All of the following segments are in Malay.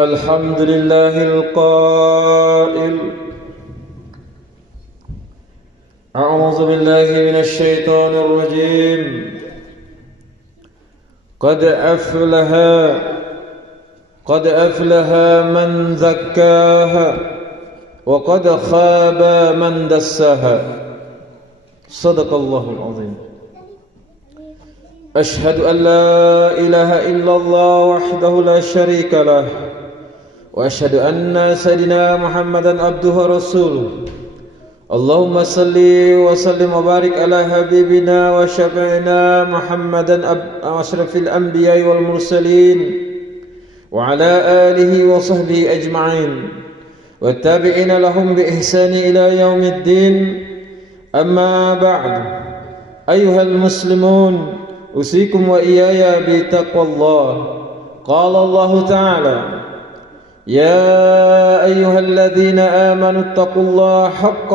الحمد لله القائل أعوذ بالله من الشيطان الرجيم قد أفلح من زكاها وقد خاب من دساها صدق الله العظيم. أشهد أن لا إله إلا الله وحده لا شريك له وأشهد أن سيدنا محمدا عبده ورسوله. اللهم صل وسلم وبارك على حبيبنا وشفيعنا محمدا أشرف الأنبياء والمرسلين وعلى آله وصحبه أجمعين والتابعين لهم بإحسان إلى يوم الدين. أما بعد، أيها المسلمون، أوصيكم وإياي بتقوى الله. قال الله تعالى: يا أيها الذين آمنوا اتقوا الله حق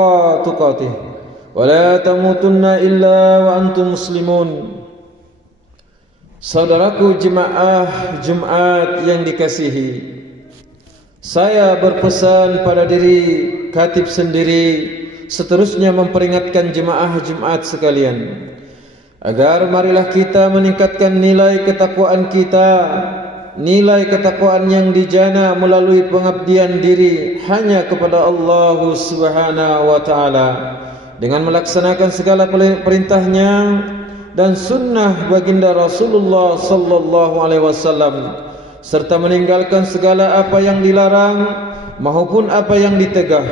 تقاته ولا تموتن إلا وأنتم مسلمون. Saudaraku jemaah Jumat yang dikasihi, saya berpesan pada diri khatib sendiri, seterusnya memperingatkan jemaah Jumat sekalian, agar marilah kita meningkatkan nilai ketakwaan kita, nilai ketakwaan yang dijana melalui pengabdian diri hanya kepada Allah Subhanahu wa taala dengan melaksanakan segala perintahnya dan sunnah baginda Rasulullah sallallahu alaihi wasallam, serta meninggalkan segala apa yang dilarang maupun apa yang ditegah.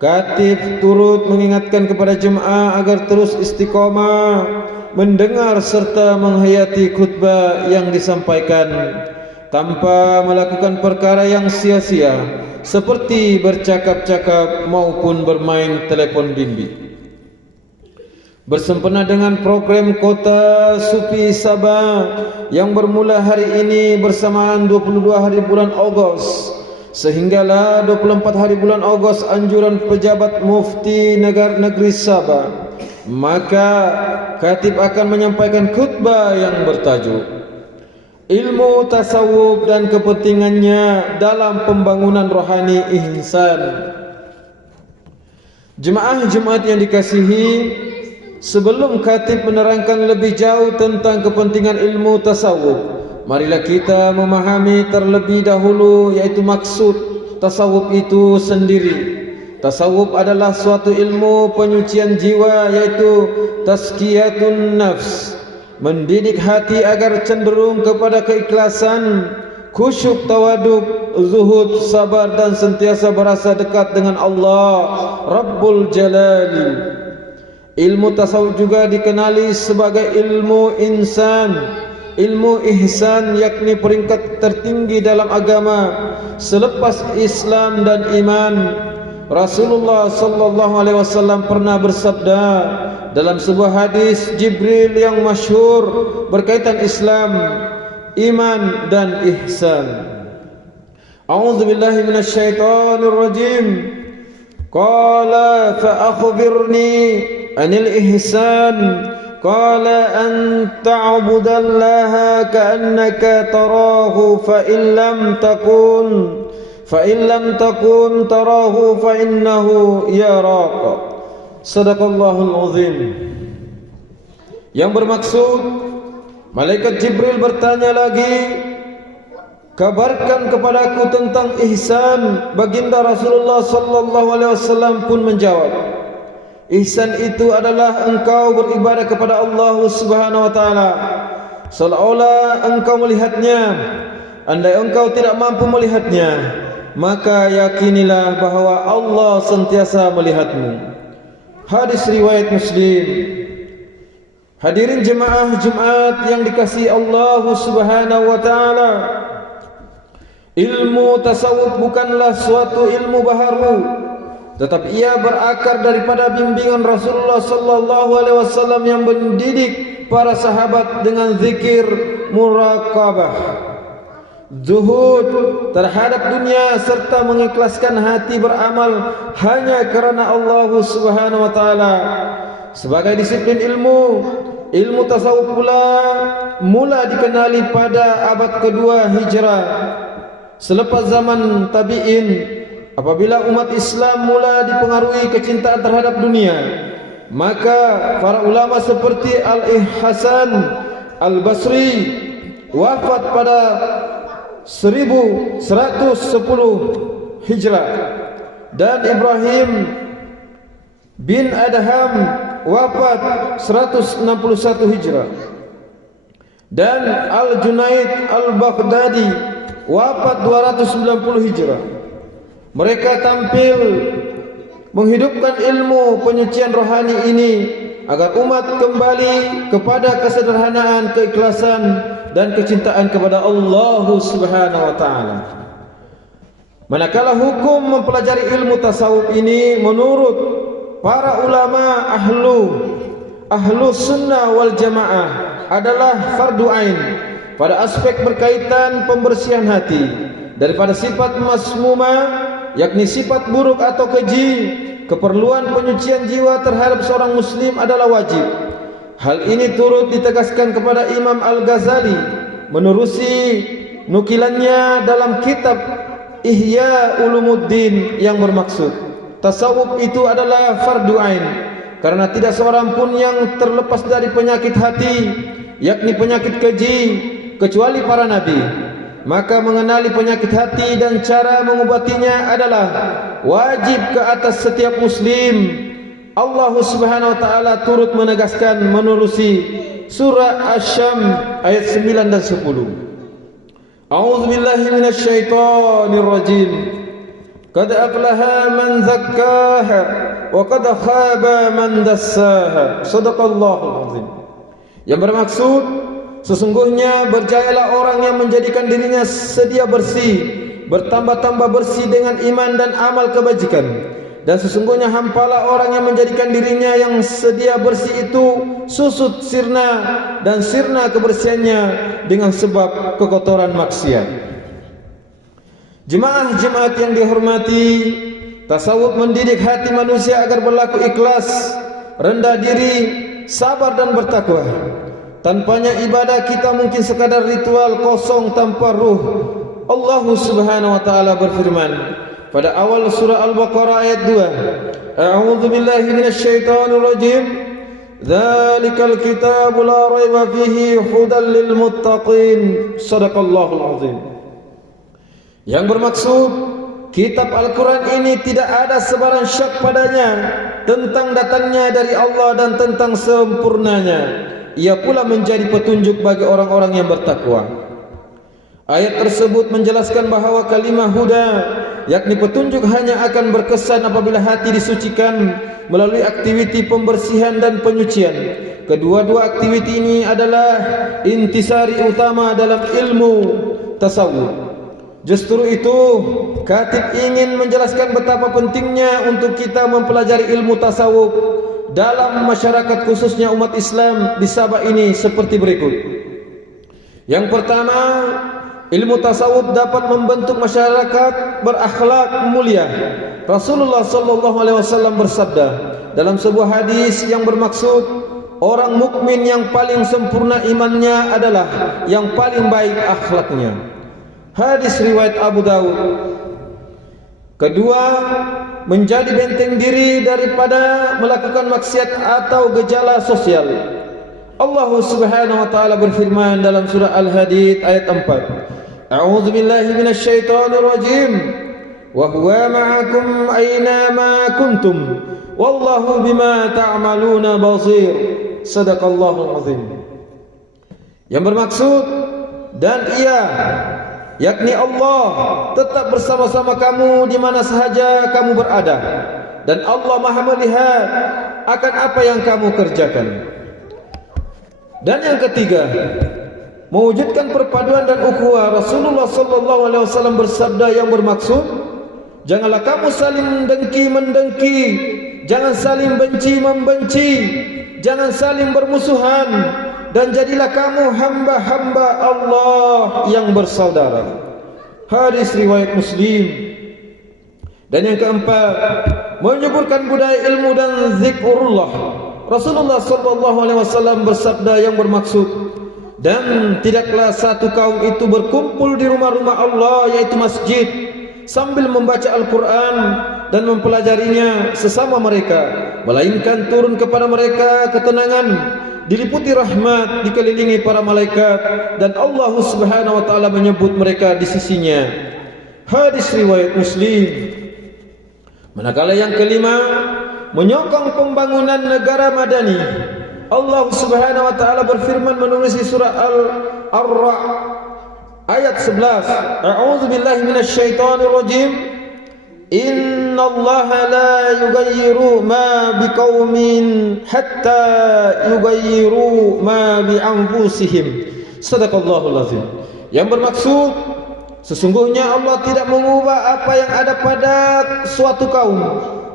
Khatib turut mengingatkan kepada jemaah agar terus istiqamah mendengar serta menghayati khutbah yang disampaikan tanpa melakukan perkara yang sia-sia seperti bercakap-cakap maupun bermain telepon bimbit. Bersempena dengan program Kota Sufi Sabah yang bermula hari ini bersamaan 22 hari bulan Ogos sehinggalah 24 hari bulan Ogos anjuran pejabat mufti negeri Sabah, maka khatib akan menyampaikan khutbah yang bertajuk ilmu tasawuf dan kepentingannya dalam pembangunan rohani ihsan. Jemaah Jumat yang dikasihi, sebelum khatib menerangkan lebih jauh tentang kepentingan ilmu tasawuf, marilah kita memahami terlebih dahulu yaitu maksud tasawuf itu sendiri. Tasawuf adalah suatu ilmu penyucian jiwa, yaitu tazkiyatun nafs, mendidik hati agar cenderung kepada keikhlasan, khusyuk, tawaduk, zuhud, sabar dan sentiasa berasa dekat dengan Allah Rabbul Jalali. Ilmu tasawuf juga dikenali sebagai ilmu insan, ilmu ihsan, yakni peringkat tertinggi dalam agama selepas Islam dan iman. Rasulullah sallallahu alaihi wasallam pernah bersabda dalam sebuah hadis Jibril yang masyhur berkaitan Islam, iman dan ihsan. A'udzubillahi minasyaitonir rajim. Qala fa akhbirni anil ihsan. Qala an ta'budallaha ka'annaka tarahu fa in lam takun tarahu fa innahu yaraka. Sadaqallahul azim. Yang bermaksud, malaikat Jibril bertanya lagi, kabarkan kepadaku tentang ihsan. Baginda Rasulullah sallallahu alaihi wasallam pun menjawab, ihsan itu adalah engkau beribadah kepada Allah Subhanahu wa taala seolah-olah engkau melihatnya. Andai engkau tidak mampu melihatnya, maka yakinilah bahwa Allah sentiasa melihatmu. Hadis riwayat Muslim. Hadirin jemaah Jumat yang dikasihi Allah Subhanahu wa taala, ilmu tasawuf bukanlah suatu ilmu baharu, tetapi ia berakar daripada bimbingan Rasulullah sallallahu alaihi wasallam yang mendidik para sahabat dengan zikir, muraqabah, zuhud terhadap dunia serta mengikhlaskan hati beramal hanya kerana Allah Subhanahu wa taala. Sebagai disiplin ilmu tasawuf pula mula dikenali pada abad kedua Hijrah. selepas zaman tabi'in, apabila umat Islam mula dipengaruhi kecintaan terhadap dunia, maka para ulama seperti Al-Hasan Al-Basri wafat pada 1110 Hijrah, dan Ibrahim bin Adham wafat 161 Hijrah, dan Al-Junaid Al-Baghdadi wafat 290 Hijrah. Mereka tampil menghidupkan ilmu penyucian rohani ini agar umat kembali kepada kesederhanaan, keikhlasan dan kecintaan kepada Allah Subhanahu wa taala. Manakala hukum mempelajari ilmu tasawuf ini menurut para ulama ahlu sunnah wal jamaah adalah fardu ain pada aspek berkaitan pembersihan hati daripada sifat masmumah, yakni sifat buruk atau keji. Keperluan penyucian jiwa terhadap seorang muslim adalah wajib. Hal ini turut ditegaskan kepada Imam Al-Ghazali menerusi nukilannya dalam kitab Ihya Ulumuddin yang bermaksud tasawuf itu adalah fardu ain, karena tidak seorang pun yang terlepas dari penyakit hati, yakni penyakit keji, kecuali para nabi. Maka mengenali penyakit hati dan cara mengobatinya adalah wajib ke atas setiap muslim. Allah Subhanahu wa taala turut menegaskan menerusi surah Asy-Syam ayat 9 dan 10. A'udzu billahi minasyaitonir rajim. Qad aflaha man zakkaha wa qad khaba man dassaha. Shadaqallahul azim. Yang bermaksud, sesungguhnya berjayalah orang yang menjadikan dirinya sedia bersih, bertambah-tambah bersih dengan iman dan amal kebajikan. Dan sesungguhnya hampalah orang yang menjadikan dirinya yang sedia bersih itu susut sirna, dan sirna kebersihannya dengan sebab kekotoran maksiat. Jemaah-jemaat yang dihormati, tasawuf mendidik hati manusia agar berlaku ikhlas, rendah diri, sabar dan bertakwa. Tanpanya ibadah kita mungkin sekadar ritual kosong tanpa ruh. Allah Subhanahu wa taala berfirman pada awal surah Al-Baqarah ayat 2, A'udzu billahi minasyaitonir rajim. Dzalikal kitabu la raiba fihi hudal lil muttaqin. Shadaqallahul azim. Yang bermaksud, kitab Al-Quran ini tidak ada sebarang syak padanya tentang datangnya dari Allah dan tentang sempurnanya. Ia pula menjadi petunjuk bagi orang-orang yang bertakwa. Ayat tersebut menjelaskan bahawa kalimah huda, yakni petunjuk, hanya akan berkesan apabila hati disucikan melalui aktiviti pembersihan dan penyucian. Kedua-dua aktiviti ini adalah intisari utama dalam ilmu tasawuf. Justru itu, Khatib ingin menjelaskan betapa pentingnya untuk kita mempelajari ilmu tasawuf dalam masyarakat, khususnya umat Islam di Sabah ini, seperti berikut. Yang pertama, ilmu tasawuf dapat membentuk masyarakat berakhlak mulia. Rasulullah SAW bersabda dalam sebuah hadis yang bermaksud, orang mukmin yang paling sempurna imannya adalah yang paling baik akhlaknya. Hadis riwayat Abu Dawud. Kedua, menjadi benteng diri daripada melakukan maksiat atau gejala sosial. Allah Subhanahu wa taala berfirman dalam surah Al-Hadid ayat 4, A'udzu billahi minasyaitonir rajim. Wa huwa ma'akum aina ma kuntum wallahu bima ta'maluna basir. Shadaqallahul azim. Yang bermaksud, dan ia, yakni Allah, tetap bersama-sama kamu di mana sahaja kamu berada, dan Allah Maha melihat akan apa yang kamu kerjakan. Dan yang ketiga, mewujudkan perpaduan dan ukhuwah. Rasulullah SAW bersabda yang bermaksud, janganlah kamu saling dengki-mendengki, jangan saling benci-membenci, jangan saling bermusuhan, dan jadilah kamu hamba-hamba Allah yang bersaudara. Hadis riwayat Muslim. Dan yang keempat, menyuburkan budaya ilmu dan zikrullah. Rasulullah SAW bersabda yang bermaksud, Dan tidaklah satu kaum itu berkumpul di rumah-rumah Allah, yaitu masjid, sambil membaca Al-Quran dan mempelajarinya sesama mereka, melainkan turun kepada mereka ketenangan, diliputi rahmat, dikelilingi para malaikat, dan Allah Subhanahu wa taala menyebut mereka di sisinya. Hadis riwayat Muslim. Manakala yang kelima, menyokong pembangunan negara madani. Allah Subhanahu wa taala berfirman menerusi surah Ar-Ra'd ayat 11. A'udzu billahi minasyaitonir rajim. Innallaha la yughayyiru ma biqaumin hatta yughayyiru ma bi anfusihim. Shadaqallahul azim. Yang bermaksud, sesungguhnya Allah tidak mengubah apa yang ada pada suatu kaum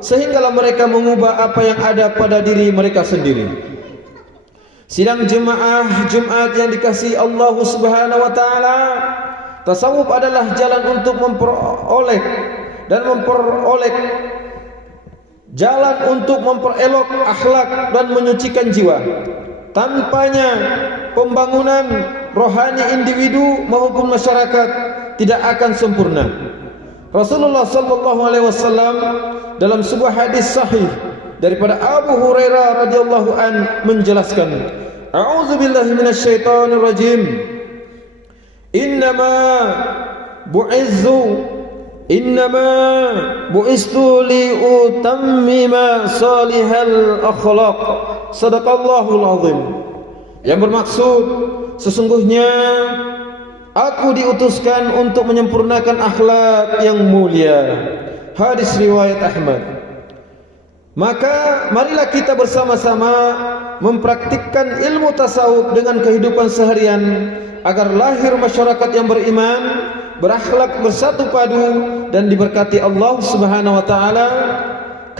sehinggalah mereka mengubah apa yang ada pada diri mereka sendiri. Sidang jemaah Jumat yang dikasihi Allah Subhanahu wa taala, tasawuf adalah jalan untuk memperoleh jalan untuk memperelok akhlak dan menyucikan jiwa. Tanpanya pembangunan rohani individu maupun masyarakat tidak akan sempurna. Rasulullah sallallahu alaihi wasallam dalam sebuah hadis sahih daripada Abu Hurairah radhiyallahu an menjelaskan, A'udzu billahi minasyaitonir rajim. Innama bu'istu liutammima salihal akhlaq. Shadaqallahul azim. Yang bermaksud, sesungguhnya aku diutuskan untuk menyempurnakan akhlak yang mulia. Hadis riwayat Ahmad. Maka marilah kita bersama-sama mempraktikkan ilmu tasawuf dengan kehidupan seharian agar lahir masyarakat yang beriman, berakhlak bersatu padu dan diberkati Allah Subhanahu wa taala.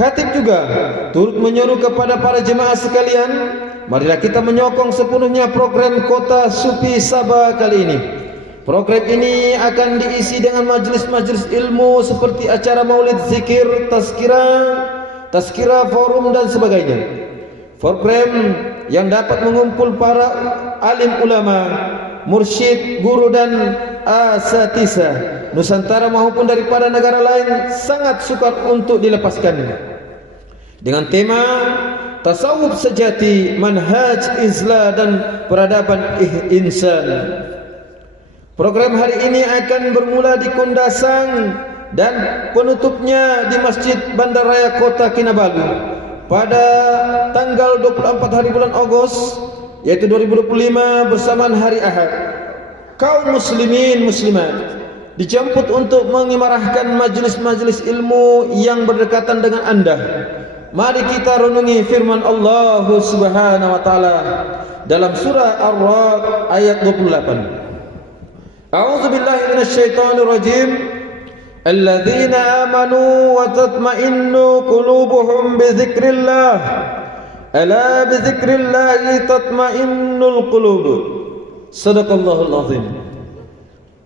Khatib juga turut menyeru kepada para jemaah sekalian, marilah kita menyokong sepenuhnya program Kota Sufi Sabah kali ini. Program ini akan diisi dengan majlis-majlis ilmu seperti acara maulid zikir, tazkirah, forum dan sebagainya. Program yang dapat mengumpul para alim ulama, mursyid, guru dan asatizah Nusantara maupun daripada negara lain sangat sukar untuk dilepaskan. Dengan tema tasawuf sejati, manhaj izlah dan peradaban insan. Program hari ini akan bermula di Kundasang dan penutupnya di Masjid Bandaraya Kota Kinabalu pada tanggal 24 hari bulan Agustus yaitu 2025 bersamaan hari Ahad. Kaum muslimin muslimat dijemput untuk mengimarahkan majlis-majlis ilmu yang berdekatan dengan Anda. Mari kita renungi firman Allah Subhanahu wa taala dalam surah Ar-Ra'd ayat 28. A'udzu billahi minasyaitonir rajim. Alladzina amanu wa tatma'innu qulubuhum bi dzikrillah. Ala bi dzikrillah tatma'innul qulub. Shadaqallahul azim.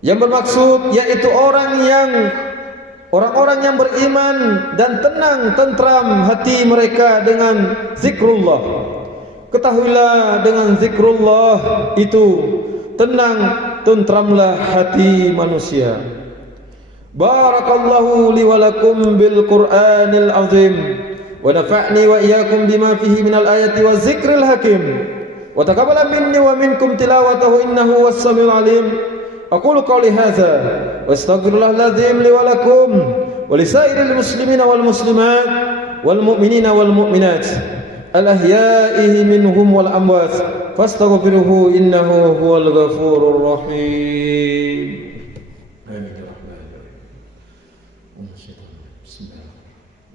Yang bermaksud yaitu orang-orang yang beriman dan tenang tentram hati mereka dengan zikrullah. Ketahuilah dengan zikrullah itu tenang tentramlah hati manusia. Barakallahu li wa lakum bil Qur'anil azim wa nafa'ni wa iyyakum bima fihi minal ayati wa zikril hakim wa taqabbala minni wa minkum tilawatahu innahu was-sami'ul alim. Aqulu qawli hadza wa astaghfirullahal azim li wa lakum wa lisairil muslimina wal muslimat wal mu'minina wal mu'minat al ahya'i minhum wal amwat fastaghfiruhu innahu huwal ghafurur rahim. Amin ya rabbal alamin.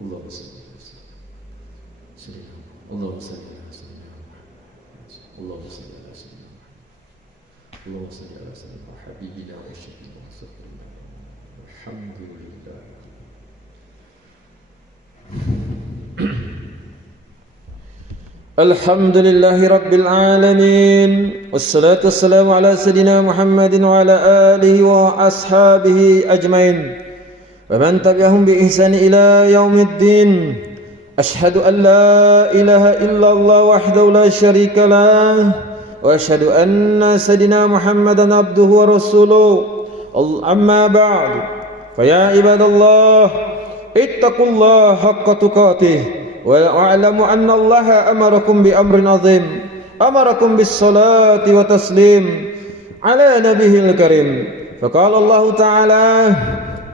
Allahumma salli ala sayyidina Allahumma salli ala sayyidina Allahumma salli ala sayyidina Allahumma salli ala sayyidina habibina wa syafiina wa sallina. Alhamdulillah. Alhamdulillahi rabbil alamin. Wassalatu wassalamu ala sayyidina Muhammadin wa ala alihi wa ashabihi ajmain. ومن تبعهم بإحسان إلى يوم الدين. أشهد أن لا إله إلا الله وحده لا شريك له وأشهد أن سيدنا محمدا عبده ورسوله. أما بعد، فيا عباد الله، اتقوا الله حق تقاته واعلموا أن الله أمركم بأمر عظيم، أمركم بالصلاة وتسليم على نبيه الكريم. فقال الله تعالى: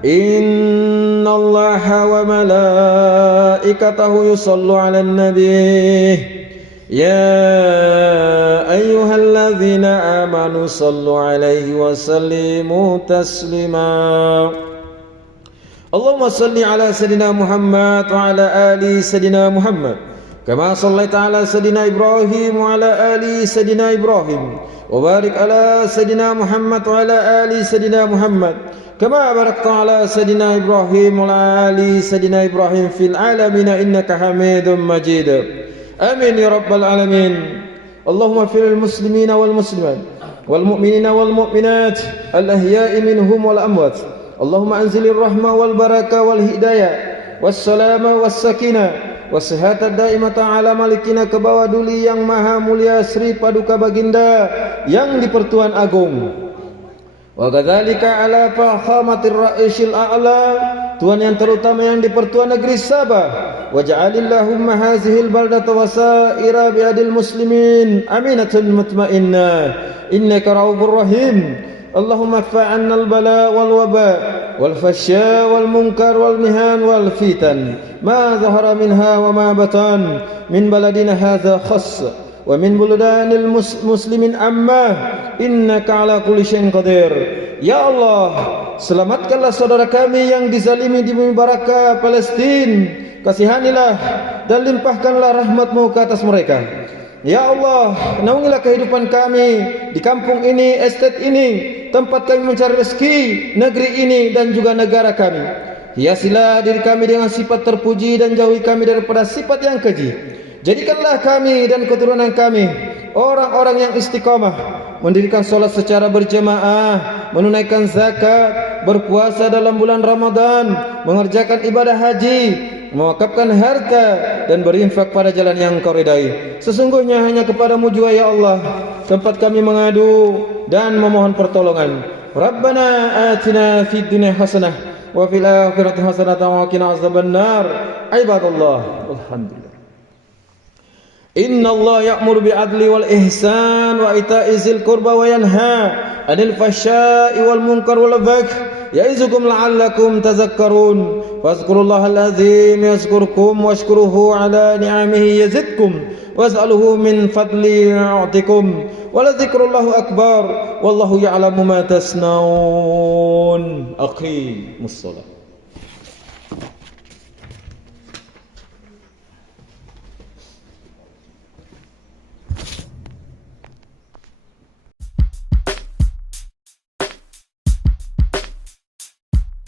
إن الله وملائكته يصلوا على النبي يا أيها الذين آمنوا صلوا عليه وسلموا تسليما. اللهم صل على سيدنا محمد وعلى آل سيدنا محمد كما صليت على سيدنا إبراهيم وعلى آل سيدنا إبراهيم، وبارك على سيدنا محمد وعلى آل سيدنا محمد كما باركت على سيدنا إبراهيم وعلى آل سيدنا إبراهيم في العالمين إنك حميد مجيد. آمين يا رب العالمين. اللهم اغفر للمسلمين والمسلمات والمؤمنين والمؤمنات الأحياء منهم والأموات. اللهم أنزل الرحمة والبركة والهداية والسلامة والسكينة والsehat daimah ala malikina ke bawah duli yang maha mulia Sri Paduka Baginda yang di Pertuan Agung. Wa kadzalika ala fahamatir ra'isil a'la, Tuhan yang terutama yang di Pertuan Negeri Sabah. Waj'alillahumma hazihil baldata wasaira biadil muslimin aminatan mutmainnah innaka raufur rahim. Allahumma fa'anna al-bala wal waba wal fasya wal munkar wal mihan wal fitan ma zahara minha wa ma batan min baladina hadza khass wa min buldanil muslimin amma innaka ala kulli syai'in qadir. Ya Allah, selamatkanlah saudara kami yang dizalimi di bumi Barakah Palestina. Kasihanilah dan limpahkanlah rahmat-Mu ke atas mereka. Ya Allah, naungilah kehidupan kami di kampung ini, estate ini, tempat kami mencari rezeki, negeri ini dan juga negara kami. Hiasilah diri kami dengan sifat terpuji dan jauhi kami daripada sifat yang keji. Jadikanlah kami dan keturunan kami orang-orang yang istiqamah, mendirikan sholat secara berjamaah, menunaikan zakat, berpuasa dalam bulan Ramadan, mengerjakan ibadah haji, mewakafkan harta dan berinfak pada jalan yang Kau ridai. Sesungguhnya hanya kepadamu jua ya Allah tempat kami mengadu dan memohon pertolongan. Rabbana atina fid dunya hasanah wa fil akhirati hasanah wa qina azabannar. Ibadallah, alhamdulillah. Inna Allah ya'muru bi'adli wal ihsan wa ita'i zil qurba wa yanha 'anil fahsya'i wal munkar wal baghi ya'izukum la'allakum tadhakkarun. Fazkurullahal azim yazkurkum washkuruhu 'ala ni'amihi yazidkum was'aluhu min fadli yu'tikum wa la dzikrullahu akbar wallahu ya'lamu ma tasnaun. Aqimus shalah.